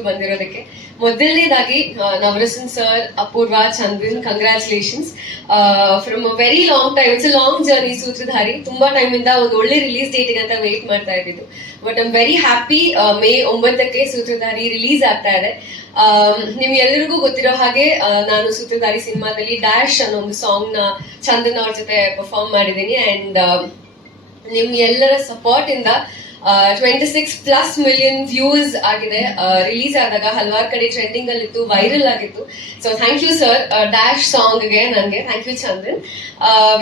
ಇವತ್ತು ಬಂದಿರೋದಕ್ಕೆ. ಮೊದಲನೇದಾಗಿ Navarasan sir, Apoorva, Chandran, congratulations from a very long time. It's a long journey Sutradhari. ತುಂಬಾ ಟೈಮ್ ಇಂದ ಒಂದು ಒಳ್ಳೆ ರಿಲೀಸ್ ಡೇಟ್ ಅಂತ ವೇಟ್ ಮಾಡ್ತಾ ಇದ್ದಿದ್ದು. But I am very happy. May 9ಕ್ಕೆ ಸೂತ್ರಧಾರಿ ರಿಲೀಸ್ ಆಗ್ತಾ ಇದೆ. ನಿಮ್ ಎಲ್ಲರಿಗೂ ಗೊತ್ತಿರೋ ಹಾಗೆ ನಾನು ಸೂತ್ರಧಾರಿ ಸಿನಿಮಾದಲ್ಲಿ ಡ್ಯಾಶ್ ಅನ್ನೋ ಒಂದು ಸಾಂಗ್ ನ ಚಂದನ್ ಅವ್ರ ಜೊತೆ ಪರ್ಫಾರ್ಮ್ ಮಾಡಿದ್ದೀನಿ. ಅಂಡ್ ನಿಮ್ ಎಲ್ಲರ ಸಪೋರ್ಟ್ ಇಂದ 26+ ಮಿಲಿಯನ್ ವ್ಯೂಸ್ ಆಗಿದೆ. ರಿಲೀಸ್ ಆದಾಗ ಹಲವಾರು ಕಡೆ ಟ್ರೆಂಡಿಂಗ್ ಅಲ್ಲಿ ಇತ್ತು, ವೈರಲ್ ಆಗಿತ್ತು. So thank you sir dash ಸಾಂಗ್ಗೆ. ನನಗೆ thank you Chandan.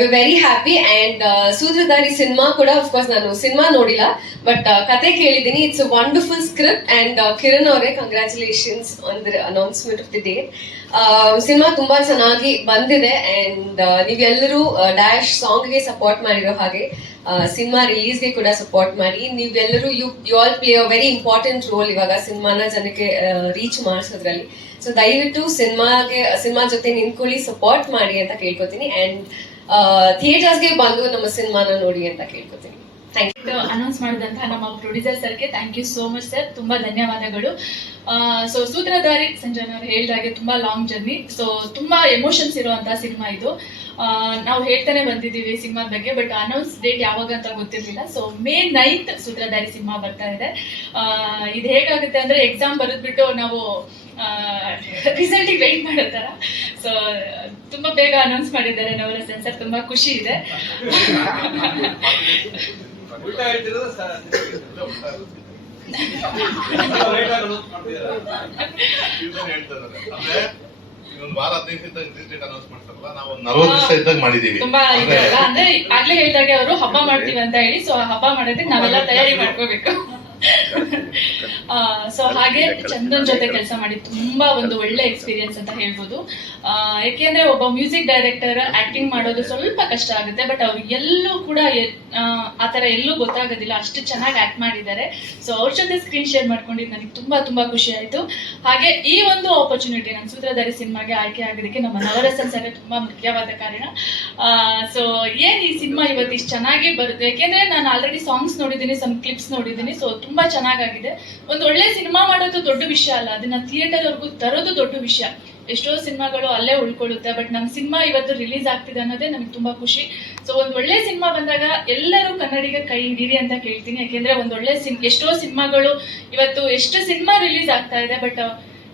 We very happy. And Sutradhari cinema ಕೂಡ ಅಫ್ಕೋರ್ಸ್ ನಾನು ಸಿನಿಮಾ ನೋಡಿಲ್ಲ, ಬಟ್ ಕತೆ ಕೇಳಿದ್ದೀನಿ. It's a wonderful script. And Kiran ಅವರೇ congratulations on the announcement of the day. Cinema ತುಂಬಾ ಚೆನ್ನಾಗಿ ಬಂದಿದೆ. ಅಂಡ್ ನೀವೆಲ್ಲರೂ ಡ್ಯಾಶ್ ಸಾಂಗ್ಗೆ ಸಪೋರ್ಟ್ ಮಾಡಿರೋ ಹಾಗೆ ಸಿನಿಮಾ ರಿಲೀಸ್ಗೆ ಕೂಡ ಸಪೋರ್ಟ್ ಮಾಡಿ. ನೀವೆಲ್ಲರೂ you all play a very important role ಇವಾಗ ಸಿನಿಮಾನ ಜನಕ್ಕೆ ರೀಚ್ ಮಾಡಿಸೋದ್ರಲ್ಲಿ. ಸೊ ದಯವಿಟ್ಟು ಸಿನಿಮಾ ಜೊತೆ ನಿಂತ್ಕೊಳ್ಳಿ, ಸಪೋರ್ಟ್ ಮಾಡಿ ಅಂತ ಕೇಳ್ಕೊತೀನಿ. ಅಂಡ್ ಥಿಯೇಟರ್ಸ್ಗೆ ಬಂದು ನಮ್ಮ ಸಿನಿಮಾನ ನೋಡಿ ಅಂತ ಕೇಳ್ಕೊತೀನಿ. ಅನೌನ್ಸ್ ಮಾಡಿದಂತಹ ನಮ್ಮ ಪ್ರೊಡ್ಯೂಸರ್ ಸರ್ಗೆ thank you so much sir, ತುಂಬಾ ಧನ್ಯವಾದಗಳು. ಸೊ ಸೂತ್ರಧಾರಿ ಸಂಜನಾ ಅವರು ಹೇಳಿದಾಗೆ ತುಂಬಾ ಲಾಂಗ್ ಜರ್ನಿ. ಸೊ ತುಂಬಾ ಎಮೋಷನ್ಸ್ ಇರುವಂತಹ ಸಿನಿಮಾ ಇದು. ನಾವು ಹೇಳ್ತಾನೆ ಬಂದಿದ್ದೀವಿ ಸಿನಿಮಾದ ಬಗ್ಗೆ, ಬಟ್ ಅನೌನ್ಸ್ ಡೇಟ್ ಯಾವಾಗ ಅಂತ ಗೊತ್ತಿರಲಿಲ್ಲ. ಸೊ May 9th ಸೂತ್ರಧಾರಿ ಸಿನಿಮಾ ಬರ್ತಾ ಇದೆ. ಇದು ಹೇಗಾಗುತ್ತೆ ಅಂದ್ರೆ ಎಕ್ಸಾಮ್ ಬರೆದ್ಬಿಟ್ಟು ನಾವು ರಿಸಲ್ಟ್ ವೆಯ್ಟ್ ಮಾಡೋ ತರ. ಸೊ ತುಂಬಾ ಬೇಗ ಅನೌನ್ಸ್ ಮಾಡಿದ್ದಾರೆ ನವರಸನ್ ಸರ್, ತುಂಬಾ ಖುಷಿ ಇದೆ. ತುಂಬಾ ಅಂದ್ರೆ ಆಗ್ಲೇ ಹೇಳ್ದಾಗೆ ಅವರು ಹಬ್ಬ ಮಾಡ್ತೀವಿ ಅಂತ ಹೇಳಿ, ಸೊ ಹಬ್ಬ ಮಾಡೋದಕ್ಕೆ ನಾವೆಲ್ಲ ತಯಾರಿ ಮಾಡ್ಕೋಬೇಕು. ಸೊ ಹಾಗೆ ಚಂದನ್ ಜೊತೆ ಕೆಲಸ ಮಾಡಿ ತುಂಬಾ ಒಂದು ಒಳ್ಳೆ ಎಕ್ಸ್ಪೀರಿಯನ್ಸ್ ಅಂತ ಹೇಳ್ಬೋದು. ಯಾಕೆಂದ್ರೆ ಒಬ್ಬ ಮ್ಯೂಸಿಕ್ ಡೈರೆಕ್ಟರ್ ಆಕ್ಟಿಂಗ್ ಮಾಡೋದು ಸ್ವಲ್ಪ ಕಷ್ಟ ಆಗುತ್ತೆ, ಬಟ್ ಅವ್ರು ಎಲ್ಲೂ ಕೂಡ ಆತರ ಎಲ್ಲೂ ಗೊತ್ತಾಗೋದಿಲ್ಲ, ಅಷ್ಟು ಚೆನ್ನಾಗಿ ಆಕ್ಟ್ ಮಾಡಿದ್ದಾರೆ. ಸೊ ಅವ್ರ ಜೊತೆ ಸ್ಕ್ರೀನ್ ಶೇರ್ ಮಾಡ್ಕೊಂಡಿದ್ದು ನನಗೆ ತುಂಬಾ ಖುಷಿ ಆಯ್ತು. ಹಾಗೆ ಈ ಒಂದು ಆಪರ್ಚುನಿಟಿ ನಾನು ಸೂತ್ರಧಾರಿ ಸಿನಿಮಾಗೆ ಆಯ್ಕೆ ಆಗೋದಕ್ಕೆ ನಮ್ಮ ನವರಸನ್ ಸರ್ ತುಂಬಾ ಮುಖ್ಯವಾದ ಕಾರಣ. ಸೊ ಏನ್ ಈ ಸಿನಿಮಾ ಇವತ್ತು ಇಷ್ಟು ಚೆನ್ನಾಗಿ ಬರುತ್ತೆ, ಯಾಕೆಂದ್ರೆ ನಾನು ಆಲ್ರೆಡಿ ಸಾಂಗ್ಸ್ ನೋಡಿದ್ದೀನಿ, ಸಮ್ ಕ್ಲಿಪ್ಸ್ ನೋಡಿದ್ದೀನಿ. ಸೊ ತುಂಬಾ ಚೆನ್ನಾಗಿದೆ. ಒಂದು ಒಳ್ಳೆ ಸಿನಿಮಾ ಮಾಡೋದು ದೊಡ್ಡ ವಿಷಯ ಅಲ್ಲ, ಅದನ್ನ ಥಿಯೇಟರ್ ವರ್ಗೂ ತರೋದು ದೊಡ್ಡ ವಿಷಯ. ಎಷ್ಟೋ ಸಿನಿಮಾಗಳು ಅಲ್ಲೇ ಉಳ್ಕೊಳ್ಳುತ್ತೆ, ಬಟ್ ನಮ್ಮ ಸಿನಿಮಾ ಇವತ್ತು ರಿಲೀಸ್ ಆಗ್ತಿದೆ ಅನ್ನೋದೇ ನಮ್ಗೆ ತುಂಬಾ ಖುಷಿ. ಸೊ ಒಂದ್ ಒಳ್ಳೆ ಸಿನಿಮಾ ಬಂದಾಗ ಎಲ್ಲರೂ ಕನ್ನಡಿಗ ಕೈ ಹಿಡೀರಿ ಅಂತ ಕೇಳ್ತೀನಿ. ಯಾಕೆಂದ್ರೆ ಒಂದ್ ಒಳ್ಳೆ ಎಷ್ಟೋ ಸಿನಿಮಾಗಳು ಇವತ್ತು ಎಷ್ಟು ಸಿನಿಮಾ ರಿಲೀಸ್ ಆಗ್ತಾ ಇದೆ, ಬಟ್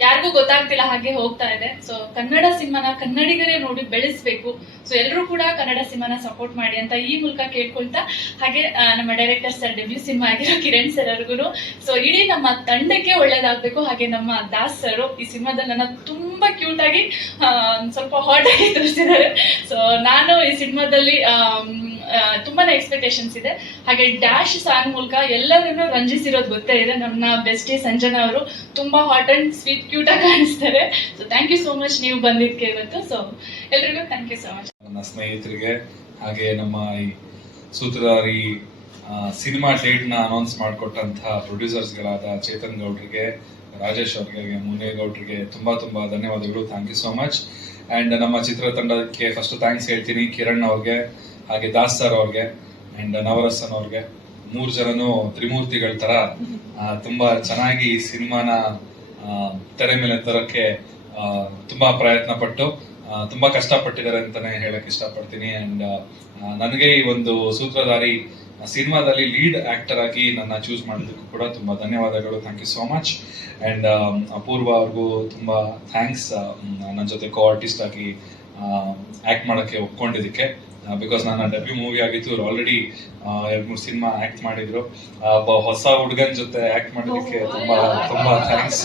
ಯಾರಿಗೂ ಗೊತ್ತಾಗ್ತಿಲ್ಲ, ಹಾಗೆ ಹೋಗ್ತಾ ಇದೆ. ಸೊ ಕನ್ನಡ ಸಿನಿಮಾನ ಕನ್ನಡಿಗರೇ ನೋಡಿ ಬೆಳೆಸ್ಬೇಕು. ಸೊ ಎಲ್ಲರೂ ಕೂಡ ಕನ್ನಡ ಸಿನಿಮಾನ ಸಪೋರ್ಟ್ ಮಾಡಿ ಅಂತ ಈ ಮೂಲಕ ಕೇಳ್ಕೊಳ್ತಾ, ಹಾಗೆ ನಮ್ಮ ಡೈರೆಕ್ಟರ್ ಸರ್ ಡೆಬ್ಯೂ ಸಿನಿಮಾ ಆಗಿರೋ ಕಿರಣ್ ಸರ್ ಅವ್ರಿಗೂ, ಸೊ ಇಡೀ ನಮ್ಮ ತಂಡಕ್ಕೆ ಒಳ್ಳೇದಾಗ್ಬೇಕು. ಹಾಗೆ ನಮ್ಮ ದಾಸ್ ಸರ್ ಈ ಸಿನಿಮಾದಲ್ಲಿ ನನ್ನ ತುಂಬಾ ಕ್ಯೂಟ್ ಆಗಿ ಸ್ವಲ್ಪ ಹಾಟ್ ಆಗಿ ತೋರಿಸಿದ್ದಾರೆ. ಸೊ ನಾನು ಈ ಸಿನಿಮಾದಲ್ಲಿ ತುಂಬಾನೇ ಎಕ್ಸ್ಪೆಕ್ಟೇಷನ್ಸ್ ಇದೆ. ಹಾಗೆ ಡ್ಯಾಶ್ ಸಾಂಗ್ ಮೂಲಕ ಎಲ್ಲರನ್ನು ರಂಜಿಸಿರೋದು ಗೊತ್ತೇ ಇದೆ. ನಮ್ಮ ಬೆಸ್ಟಿ ಸಂಜನಾ ಅವರು ತುಂಬಾ ಹಾಟ್ ಅಂಡ್ ಸ್ವೀಟ್ ಕ್ಯೂಟ್ ಆಗಿ ಕಾಣಿಸ್ತಾರೆ. So thank you so much ನೀವು ಬಂದಿದ್ದಕ್ಕೆ ಇವತ್ತು. ಸೊ ಎಲ್ರಿಗೂ ಥ್ಯಾಂಕ್ ಯು ಸೋ ಮಚ್. ನನ್ನ ಸ್ನೇಹಿತರಿಗೆ, ಹಾಗೆ ನಮ್ಮ ಈ ಸೂತ್ರಧಾರಿ ಸಿನಿಮಾ ಡೇಟ್ ನ ಅನೌನ್ಸ್ ಮಾಡಿಕೊಟ್ಟಂತಹ ಪ್ರೊಡ್ಯೂಸರ್ಸ್ಗಳಾದ ಚೇತನ್ ಗೌಡ್ರಿಗೆ, ರಾಜೇಶ್ ಅವ್ರಿಗೆ, ಮುನೇಗೌಡ್ರಿಗೆ ತುಂಬಾ ಧನ್ಯವಾದಗಳು. Thank you so much. And ನಮ್ಮ ಚಿತ್ರತಂಡಕ್ಕೆ ಫಸ್ಟ್ ಥ್ಯಾಂಕ್ಸ್ ಹೇಳ್ತೀನಿ, ಕಿರಣ್ ಅವ್ರಿಗೆ, ಹಾಗೆ ದಾಸ್ ಸರ್ ಅವ್ರಿಗೆ, ಅಂಡ್ ನವರಸನ್ ಅವ್ರಿಗೆ. 3 ಜನನು ತ್ರಿಮೂರ್ತಿಗಳ ತರ ತುಂಬಾ ಚೆನ್ನಾಗಿ ಈ ಸಿನಿಮಾನ ತೆರೆ ಮೇಲೆ ತರಕ್ಕೆ ತುಂಬಾ ಪ್ರಯತ್ನ ಪಟ್ಟು ತುಂಬಾ ಕಷ್ಟಪಟ್ಟಿದ್ದಾರೆ ಅಂತಾನೆ ಹೇಳಕ್ ಇಷ್ಟಪಡ್ತೀನಿ. ಅಂಡ್ ನನಗೆ ಈ ಒಂದು ಸೂತ್ರಧಾರಿ ಸಿನಿಮಾದಲ್ಲಿ ಲೀಡ್ ಆಕ್ಟರ್ ಆಗಿ ನನ್ನ ಚೂಸ್ ಮಾಡಿದ್ದಕ್ಕೂ ಕೂಡ ತುಂಬಾ ಧನ್ಯವಾದಗಳು. Thank you so much. And Apoorva ಅವ್ರಿಗೂ ತುಂಬಾ ಥ್ಯಾಂಕ್ಸ್, ನನ್ನ ಜೊತೆ ಕೋ ಆರ್ಟಿಸ್ಟ್ ಆಗಿ ಆಕ್ಟ್ ಮಾಡಕ್ಕೆ ಒಪ್ಕೊಂಡಿದ್ದಕ್ಕೆ. ಬಿಕಾಸ್ ನನ್ನ ಡೆಬ್ಯೂ ಮೂವಿ ಆಗಿತ್ತು, ಇವ್ರು ಆಲ್ರೆಡಿ 2-3 ಸಿನಿಮಾ ಆಕ್ಟ್ ಮಾಡಿದ್ರು. ಒಬ್ಬ ಹೊಸ ಹುಡುಗನ್ ಜೊತೆ ಆಕ್ಟ್ ಮಾಡೋದಕ್ಕೆ ತುಂಬಾ ಥ್ಯಾಂಕ್ಸ್.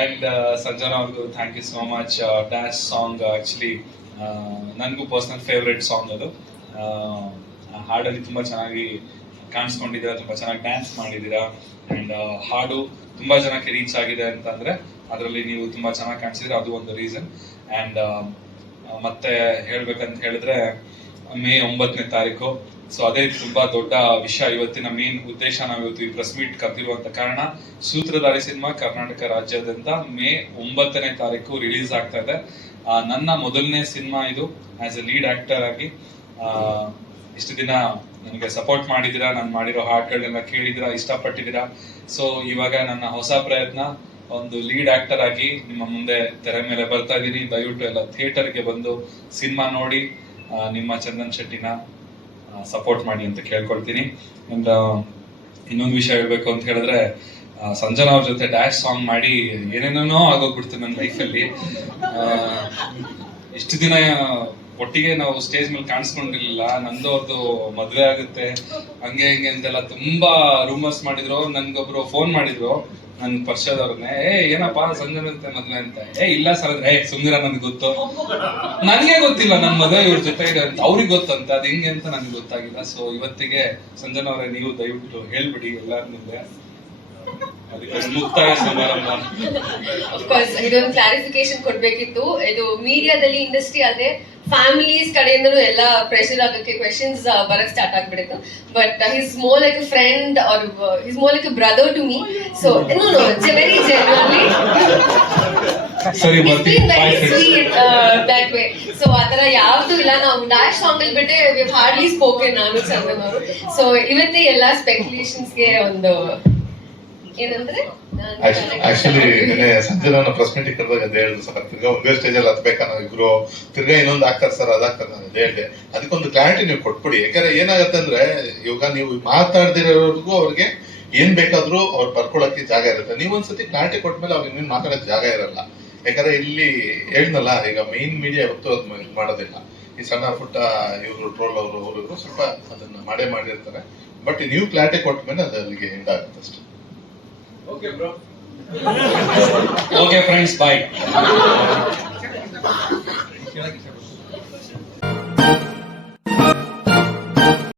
ಅಂಡ್ ಸಂಜನಾ ಅವ್ರಿಗೂ thank you so much. Dash song actually ನನಗೂ ಪರ್ಸನಲ್ ಫೇವ್ರೆಟ್ ಸಾಂಗ್ ಅದು. ಹಾಡಲ್ಲಿ ತುಂಬಾ ಚೆನ್ನಾಗಿ ಕಾಣಿಸ್ಕೊಂಡಿದ್ದೀರಾ, ತುಂಬಾ ಚೆನ್ನಾಗಿ ಡ್ಯಾನ್ಸ್ ಮಾಡಿದ್ದೀರಾ. ಅಂಡ್ ಹಾಡು ತುಂಬಾ ಜನಕ್ಕೆ ರೀಚ್ ಆಗಿದೆ ಅಂತಂದ್ರೆ ಅದರಲ್ಲಿ ನೀವು ತುಂಬಾ ಚೆನ್ನಾಗಿ ಕಾಣಿಸಿದ್ರೆ ಅದು ಒಂದು ರೀಸನ್. ಅಂಡ್ ಮತ್ತೆ ಹೇಳ್ಬೇಕಂತ ಹೇಳಿದ್ರೆ May 9ನೇ ತಾರೀಕು. ಸೊ ಅದೇ ತುಂಬಾ ದೊಡ್ಡ ವಿಷಯ. ಇವತ್ತಿನ ಮೇನ್ ಉದ್ದೇಶ ನಾವು ಇವತ್ತು ಈ ಪ್ರೆಸ್ ಮೀಟ್ ಕರೆದಿರುವಂತ ಕಾರಣ, ಸೂತ್ರಧಾರಿ ಸಿನಿಮಾ ಕರ್ನಾಟಕ ರಾಜ್ಯಾದ್ಯಂತ May 9ನೇ ತಾರೀಕು ರಿಲೀಸ್ ಆಗ್ತಾ ಇದೆ. ನನ್ನ ಮೊದಲನೇ ಸಿನಿಮಾ ಇದು ಆಸ್ ಎ ಲೀಡ್ ಆಕ್ಟರ್ ಆಗಿ. ಇಷ್ಟು ದಿನ ನನಗೆ ಸಪೋರ್ಟ್ ಮಾಡಿದಿರಾ, ನಾನು ಮಾಡಿರೋ ಹಾಡ್ಗಳನ್ನೆಲ್ಲ ಕೇಳಿದಿರಾ, ಇಷ್ಟಪಟ್ಟಿದ್ದೀರಾ. ಸೊ ಇವಾಗ ನನ್ನ ಹೊಸ ಪ್ರಯತ್ನ, ಒಂದು ಲೀಡ್ ಆಕ್ಟರ್ ಆಗಿ ನಿಮ್ಮ ಮುಂದೆ ತೆರೆ ಮೇಲೆ ಬರ್ತಾ ಇದ್ದೀನಿ. ದಯವಿಟ್ಟು ಎಲ್ಲ ಥಿಯೇಟರ್ಗೆ ಬಂದು ಸಿನಿಮಾ ನೋಡಿ ನಿಮ್ಮ ಚಂದನ್ ಶೆಟ್ಟಿನ ಸಪೋರ್ಟ್ ಮಾಡಿ ಅಂತ ಕೇಳ್ಕೊಳ್ತೀನಿ. ಅಂಡ್ ಇನ್ನೊಂದು ವಿಷಯ ಹೇಳ್ಬೇಕು ಅಂತ ಹೇಳಿದ್ರೆ, ಸಂಜನಾ ಅವ್ರ ಜೊತೆ ಡ್ಯಾಶ್ ಸಾಂಗ್ ಮಾಡಿ ಏನೇನೋ ಆಗೋಗ್ಬಿಡ್ತು ನನ್ನ ಲೈಫಲ್ಲಿ. ಇಷ್ಟು ದಿನ ಒಟ್ಟಿಗೆ ನಾವು ಸ್ಟೇಜ್ ಮೇಲೆ ಕಾಣಿಸ್ಕೊಂಡಿರ್ಲಿಲ್ಲ. ನಂದು ಅವ್ರದ್ದು ಮದ್ವೆ ಆಗುತ್ತೆ ಹಂಗೆ ಹಿಂಗೆ ಅಂತೆಲ್ಲ ತುಂಬಾ ರೂಮರ್ಸ್ ಮಾಡಿದ್ರು. ನನ್ಗೊಬ್ರು ಫೋನ್ ಮಾಡಿದ್ರು, ನನ್ ಪರಿಚಯದವ್ರನ್ನೇ, ಏನಪ್ಪಾ ಸಂಜನಂತೆ ಮದ್ವೆ ಅಂತ. ಇಲ್ಲ ಸರ್ ಅಂದ್ರೆ, ಸುಮ್ನಿರ ನನ್ಗೆ ಗೊತ್ತು, ನನ್ಗೆ ಗೊತ್ತಿಲ್ಲ ನನ್ ಮದ್ವೆ ಇವ್ರ ಜೊತೆ ಇದೆ ಅಂತ. ಅವ್ರಿಗೆ ಗೊತ್ತಂತ, ಅದ್ ಹೆಂಗೆ ಅಂತ ನನ್ಗೆ ಗೊತ್ತಾಗಿಲ್ಲ. ಸೊ ಇವತ್ತಿಗೆ ಸಂಜನಾ ಅವರೇ, ನೀವು ದಯವಿಟ್ಟು ಹೇಳ್ಬಿಡಿ ಎಲ್ಲಾರ ಮುಂದೆ, ಅದಕ್ಕೆ ಮುಕ್ತಾಯ ಸಮಾರಂಭ. ಅಫ್ಕೋರ್ಸ್ ಇದೊಂದು ಕ್ಲಾರಿಫಿಕೇಶನ್ ಕೊಡ್ಬೇಕಿತ್ತು. ಇದು ಮೀಡಿಯಾದಲ್ಲಿ ಇಂಡಸ್ಟ್ರಿ ಅದೇ ಫ್ಯಾಮಿಲೀಸ್ ಕಡೆಯಿಂದನೂ ಎಲ್ಲ ಪ್ರೆಷರ್ ಆಗಕ್ಕೆ ಕ್ವೆಶನ್ಸ್ ಬರಕ್ ಸ್ಟಾರ್ಟ್ ಆಗ್ಬಿಡಿತ್ತು. But his more like a friend or his more like a brother to me. So no very genuinely ಸರಿ very sweet that way. So ಆತರ ಯಾವ್ದು ಇಲ್ಲ. ನಾವು ಡ್ಯಾಶ್ ಸಾಂಗ್ ಅಲ್ಲಿ ಬಿಟ್ಟೆ ವಿ ಹಾರ್ಡ್ಲಿ ಸ್ಪೋಕನ್, ನಾನು ಚಂದನ್ ಅವರು. ಸೊ ಇವತ್ತೇ ಎಲ್ಲಾ ಸ್ಪೆಕ್ಯುಲೇಷನ್ಸ್ಗೆ ಒಂದು ಏನಂದ್ರೆ, ಆಕ್ಚುಲಿ ನಿನ್ನೆ ಸಂಜೆ ನಾನು ಪ್ರೆಸ್ ಮೀಟ್ ಕರೆದಾಗ ಅದೇ ಹೇಳಿದ್ರು ಸರ್, ತಿರ್ಗಾ ಒಂದೇ ಸ್ಟೇಜ್ ಅಲ್ಲಿ ಹತ್ಬೇಕಾ ನಾವು ಇಬ್ರು, ತಿರ್ಗಾ ಇನ್ನೊಂದು ಆಗ್ತಾರೆ ಸರ್, ಅದಾಗ್ತಾರೆ ನಾನು ಅದೇ ಹೇಳಿದೆ. ಅದಕ್ಕೊಂದು ಕ್ಲಾರಿಟಿ ನೀವು ಕೊಟ್ಬಿಡಿ. ಯಾಕಂದ್ರೆ ಏನಾಗತ್ತೆ ಅಂದ್ರೆ, ಇವಾಗ ನೀವು ಮಾತಾಡ್ದಿರೋರ್ಗೂ ಅವ್ರಿಗೆ ಏನ್ ಬೇಕಾದ್ರೂ ಅವ್ರು ಬರ್ಕೊಳಕ್ಕೆ ಜಾಗ ಇರುತ್ತೆ. ನೀವು ಒಂದ್ಸತಿ ಕ್ಲಾರಿಟಿ ಕೊಟ್ಮೇಲೆ ಅವ್ರಿಗೆ ಇನ್ನೇನು ಮಾತಾಡೋಕೆ ಜಾಗ ಇರಲ್ಲ. ಯಾಕಂದ್ರೆ ಇಲ್ಲಿ ಹೇಳ್ನಲ್ಲ, ಈಗ ಮೈನ್ ಮೀಡಿಯಾ ಯಾವತ್ತೂ ಅದು ಇದು ಮಾಡೋದಿಲ್ಲ. ಈ ಸಣ್ಣ ಪುಟ್ಟ ಇವರು ಟ್ರೋಲ್ ಅವರು ಸ್ವಲ್ಪ ಅದನ್ನ ಮಾಡಿರ್ತಾರೆ. ಬಟ್ ನೀವು ಕ್ಲಾರಿಟಿ ಕೊಟ್ಮೇಲೆ ಅದು ಅಲ್ಲಿಗೆ ಎಂಡ್ ಆಗುತ್ತೆ ಅಷ್ಟೇ. ಓಕೆ ಫ್ರೆಂಡ್ಸ್, ಬಾಯ್.